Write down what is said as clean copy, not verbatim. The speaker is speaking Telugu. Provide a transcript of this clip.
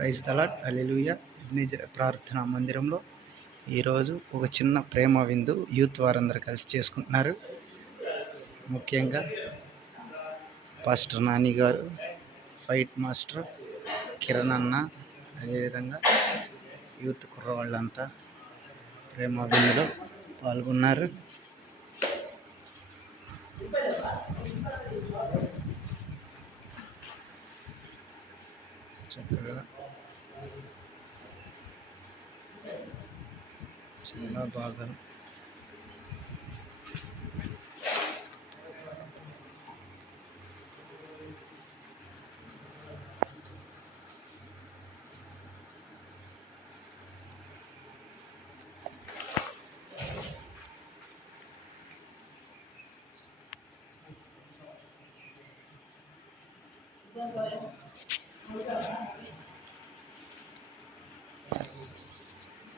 Praise the lord. Hallelujah. Ebenezer ప్రార్థనా మందిరంలో ఈరోజు ఒక చిన్న ప్రేమ విందు యూత్ వారందరూ కలిసి చేసుకుంటున్నారు. ముఖ్యంగా పాస్టర్ నాని గారు, ఫైట్ మాస్టర్ కిరణ్ అన్న, అదేవిధంగా యూత్ కుర్రవాళ్ళంతా ప్రేమ విందులో పాల్గొన్నారు. చక్కగా చాలా బాగా